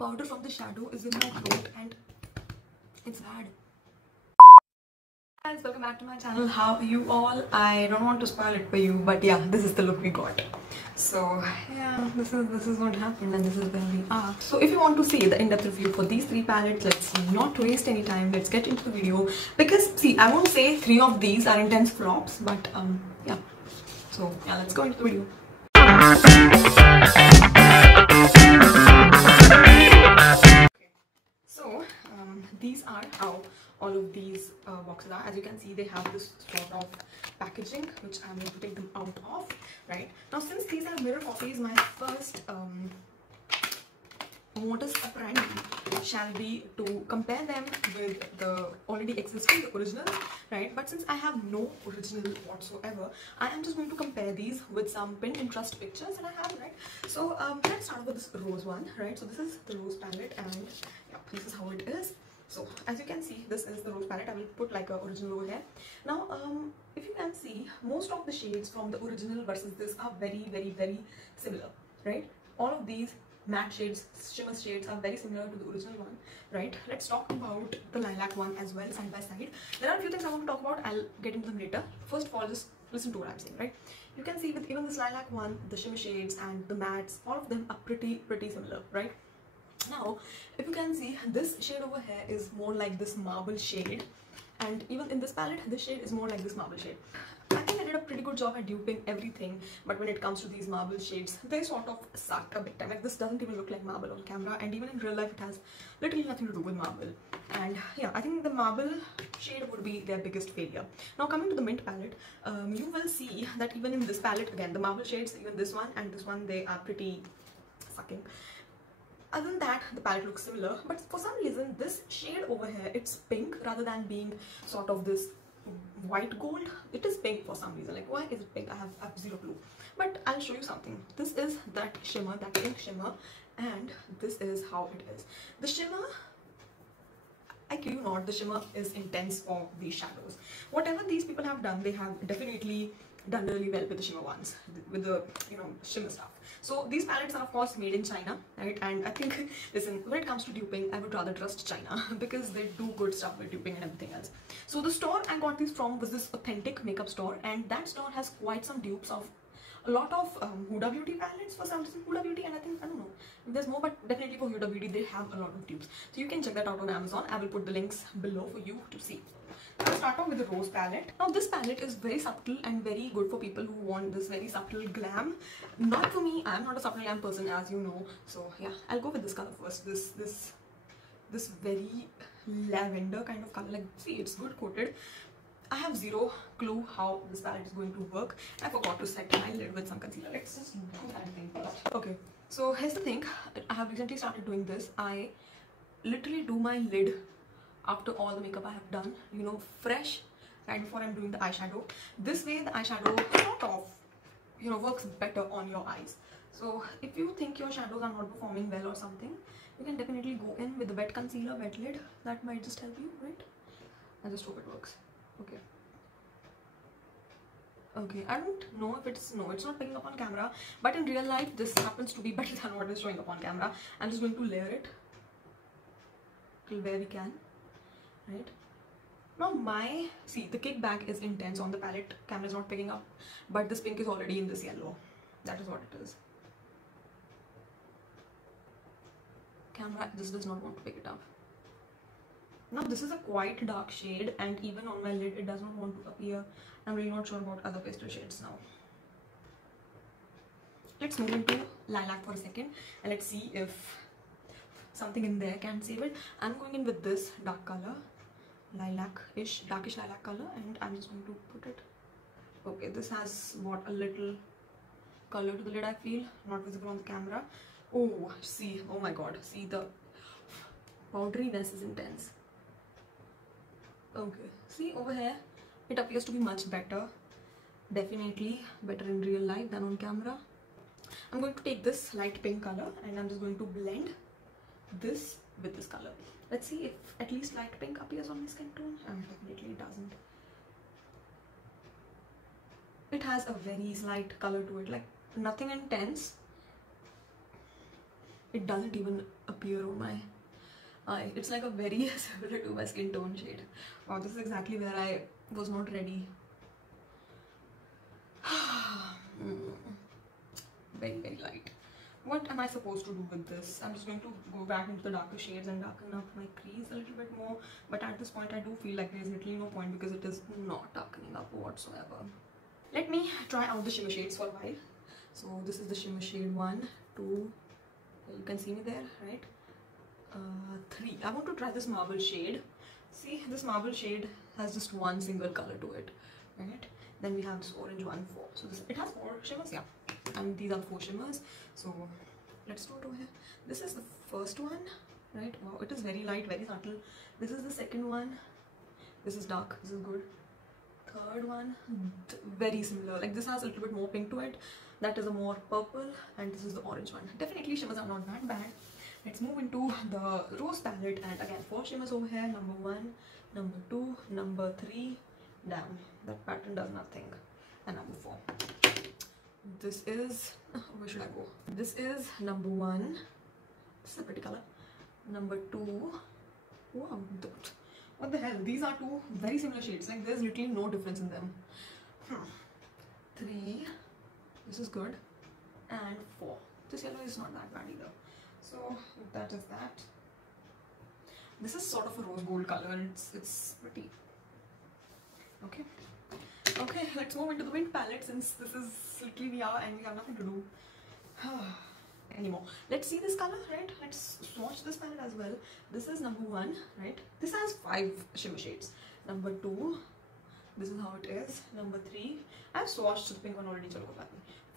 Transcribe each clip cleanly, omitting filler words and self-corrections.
powder from the shadow is in my throat and it's bad. Guys, welcome back to my channel. How are you all? I don't want to spoil it for you, but yeah, this is the look we got. So yeah, this is what happened and this is where we are. So if you want to see the in-depth review for these three palettes, let's not waste any time. Let's get into the video, because see, I won't say three of these are intense flops, but yeah. So yeah, let's go into the video. So these are how all of these boxes are. As you can see, they have this sort of packaging, which I'm going to take them out of right now. Since these are mirror copies, my first modus operandi shall be to compare them with the already existing, the original, right? But since I have no original whatsoever, I am just going to compare these with some Pinterest pictures that I have, right? So let's start with this rose one, right? So this is the rose palette, and yeah, this is how it is. So as you can see, this is the rose palette. I will put like a original over here. Now if you can see, most of the shades from the original versus this are very similar, right? All of these matte shades, shimmer shades are very similar to the original one, right? Let's talk about the lilac one as well, side by side. There are a few things I want to talk about. I'll get into them later. First of all, just listen to what I'm saying, right? You can see with even this lilac one, the shimmer shades and the mattes, all of them are pretty similar, right? Now if you can see, this shade over here is more like this marble shade, and even in this palette, this shade is more like this marble shade. I think I did a pretty good job at duping everything, but when it comes to these marble shades, they sort of suck a big time. Like, this doesn't even look like marble on camera, and even in real life it has literally nothing to do with marble. And yeah, I think the marble shade would be their biggest failure. Now coming to the mint palette, you will see that even in this palette, again, the marble shades, even this one and this one, they are pretty sucking. Other than that, the palette looks similar, but for some reason this shade over here, it's pink rather than being sort of this white gold. It is pink for some reason. Like, why is it pink? I have zero clue, but I'll show you something. This is that shimmer, that pink shimmer, and this is how it is. The shimmer, I kid you not, the shimmer is intense for these shadows. Whatever these people have done, they have definitely done really well with the shimmer ones, with the, you know, shimmer stuff. So these palettes are of course made in China, right? And I think, listen, when it comes to duping, I would rather trust China because they do good stuff with duping and everything else. So the store I got these from was this authentic makeup store, and that store has quite some dupes of a lot of Huda Beauty palettes for some reason. Huda Beauty, and I think, I don't know if there's more, but definitely for Huda Beauty they have a lot of dupes. So you can check that out on Amazon. I will put the links below for you to see. I'll start off with the rose palette. Now this palette is very subtle and very good for people who want this very subtle glam. Not for me. I'm not a subtle glam person, as you know. So yeah, I'll go with this color first. This very lavender kind of color. Like, see, it's good coated. I have zero clue how this palette is going to work. I forgot to set my lid with some concealer. Let's just do that thing first. Okay, so here's the thing. I have recently started doing this. I literally do my lid after all the makeup I have done, you know, fresh, right before I'm doing the eyeshadow. This way the eyeshadow sort of, you know, works better on your eyes. So if you think your shadows are not performing well or something, you can definitely go in with the wet concealer, wet lid. That might just help you, right? I just hope it works. Okay. Okay, I don't know if it's, no, it's not picking up on camera, but in real life this happens to be better than what is showing up on camera. I'm just going to layer it till where we can. Right now, see, the kickback is intense on the palette. Camera is not picking up, but this pink is already in this yellow. That is what it is. Camera just does not want to pick it up. Now this is a quite dark shade, and even on my lid it does not want to appear. I'm really not sure about other pastel shades now. Let's move into lilac for a second and let's see if something in there can save it. I'm going in with this dark color, lilac-ish, darkish lilac color, and I'm just going to put it. Okay, this has brought a little color to the lid, I feel, not visible on the camera. Oh, see, oh my god, see, the powderiness is intense. Okay, see over here, it appears to be much better. Definitely better in real life than on camera. I'm going to take this light pink color and I'm just going to blend this with this color. Let's see if at least light pink appears on my skin tone. And definitely it doesn't. It has a very slight color to it, like nothing intense, It doesn't even appear on my eye. It's like a very similar to my skin tone shade. Wow, this is exactly where I was not ready. Very, very light. What am I supposed to do with this? I'm just going to go back into the darker shades and darken up my crease a little bit more. But at this point, I do feel like there's literally no point because it is not darkening up whatsoever. Let me try out the shimmer shades for a while. So this is the shimmer shade 1, 2. You can see me there, right? 3. I want to try this marble shade. See, this marble shade has just one single color to it, right? Then we have this orange one, 4. So it has 4 shimmers, yeah. And these are 4 shimmers. So let's do it over here. This is the first one, right? Wow, it is very light, very subtle. This is the second one. This is dark. This is good. Third one, very similar. Like this has a little bit more pink to it. That is a more purple, and this is the orange one. Definitely shimmers are not that bad. Let's move into the rose palette, and again 4 shimmers over here. Number 1, number 2, number 3. Damn, that pattern does nothing. And number 4. This is, where should I go? This is number 1. This is a pretty color. Number 2. Wow, what the hell? These are 2 very similar shades. Like there's literally no difference in them. 3. This is good. And 4. This yellow is not that bad either. So that is that. This is sort of a rose gold color. It's pretty. Okay. Okay, let's move into the mint palette since this is literally we are and we have nothing to do anymore. Let's see this color, right? Let's swatch this palette as well. This is number 1, right? This has 5 shimmer shades. Number 2, this is how it is. Number 3, I've swatched the pink one already.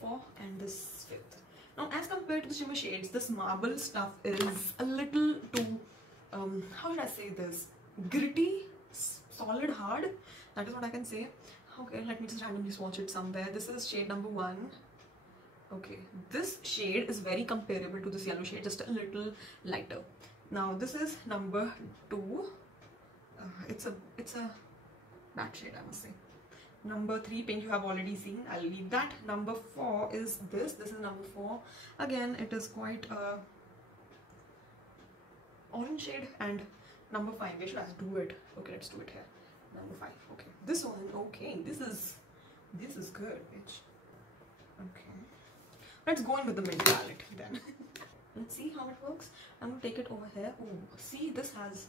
4, and this 5th. Now, as compared to the shimmer shades, this marble stuff is a little too, how should I say this? Gritty, solid, hard. That is what I can say. Okay, let me just randomly swatch it somewhere. This is shade number 1. Okay, this shade is very comparable to this yellow shade, just a little lighter. Now, this is number 2. It's a bad shade, I must say. Number 3, pink, you have already seen. I'll leave that. Number 4 is this. This is number 4. Again, it is quite a orange shade. And number 5, where should I do it? Okay, let's do it here. Number 5. Okay, this one. Okay, this is good, bitch. Okay, let's go in with the mint palette then. Let's see how it works. I'm gonna take it over here. Oh, see, this has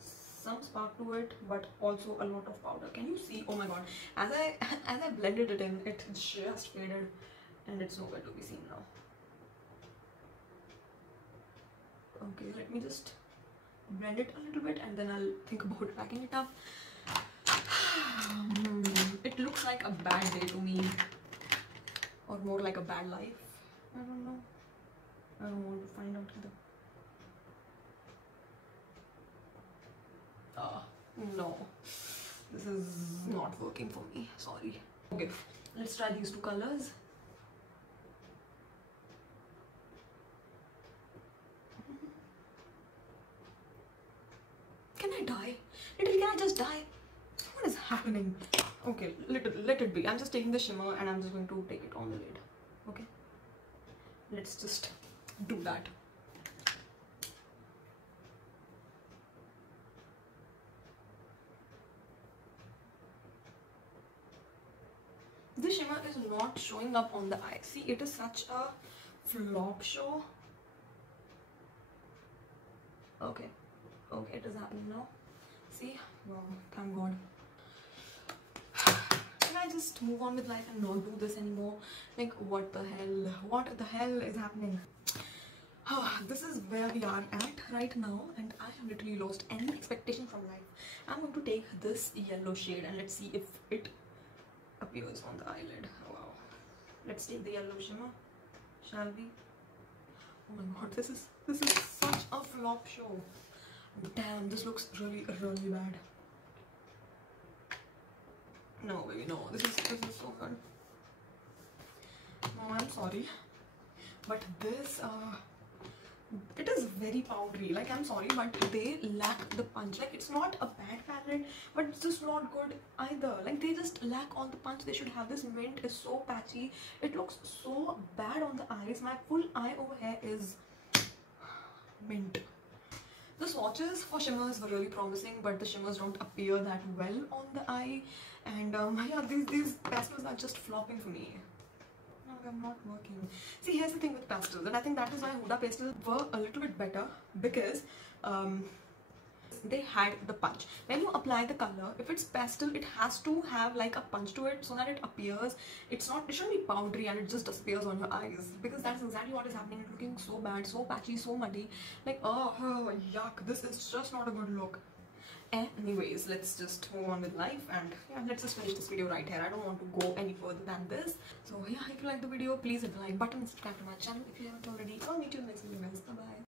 some spark to it, but also a lot of powder. Can you see? Oh my god! As I blended it in, it just faded, and it's nowhere to be seen now. Okay, let me just blend it a little bit, and then I'll think about packing it up. It looks like a bad day to me, or more like a bad life. I don't know. I don't want to find out either. No, this is not working for me. Sorry. Okay, let's try these 2 colors. Can I die? Literally, can I just die? What is happening? Okay, let it be. I'm just taking the shimmer and I'm just going to take it on the lid. Okay, let's just do that. This shimmer is not showing up on the eye. See, it is such a flop show. Okay, okay, it is happening now. See, wow, thank God. Can I just move on with life and not do this anymore? Like, what the hell? What the hell is happening? This is where we are at right now, and I have literally lost any expectation from life. I'm going to take this yellow shade and let's see if it appears on the eyelid. Wow. Let's take the yellow shimmer, shall we? Oh my god, this is such a flop show. Damn, this looks really bad. No, baby, no. This is so good. No, I'm sorry, but it is very powdery. Like, I'm sorry, but they lack the punch. Like, it's not a bad palette, but it's just not good either. Like, they just lack all the punch. They should have this. Mint is so patchy. It looks so bad on the eyes. My full eye over here is mint. The swatches for shimmers were really promising, but the shimmers don't appear that well on the eye. And yeah, these pastels are just flopping for me. No, they're not working. See, here's the thing with pastels, and I think that is why Huda pastels were a little bit better, because they had the punch. When you apply the color, if it's pastel, it has to have like a punch to it so that it appears. It shouldn't be powdery and it just disappears on your eyes, because that's exactly what is happening. It's looking so bad, so patchy, so muddy. Like, oh yuck, this is just not a good look. Anyways, let's just move on with life, and yeah, let's just finish this video right here. I don't want to go any further than this. So yeah, if you like the video, please hit the like button and subscribe to my channel if you haven't already. I'll meet you in the next video, guys. Bye bye.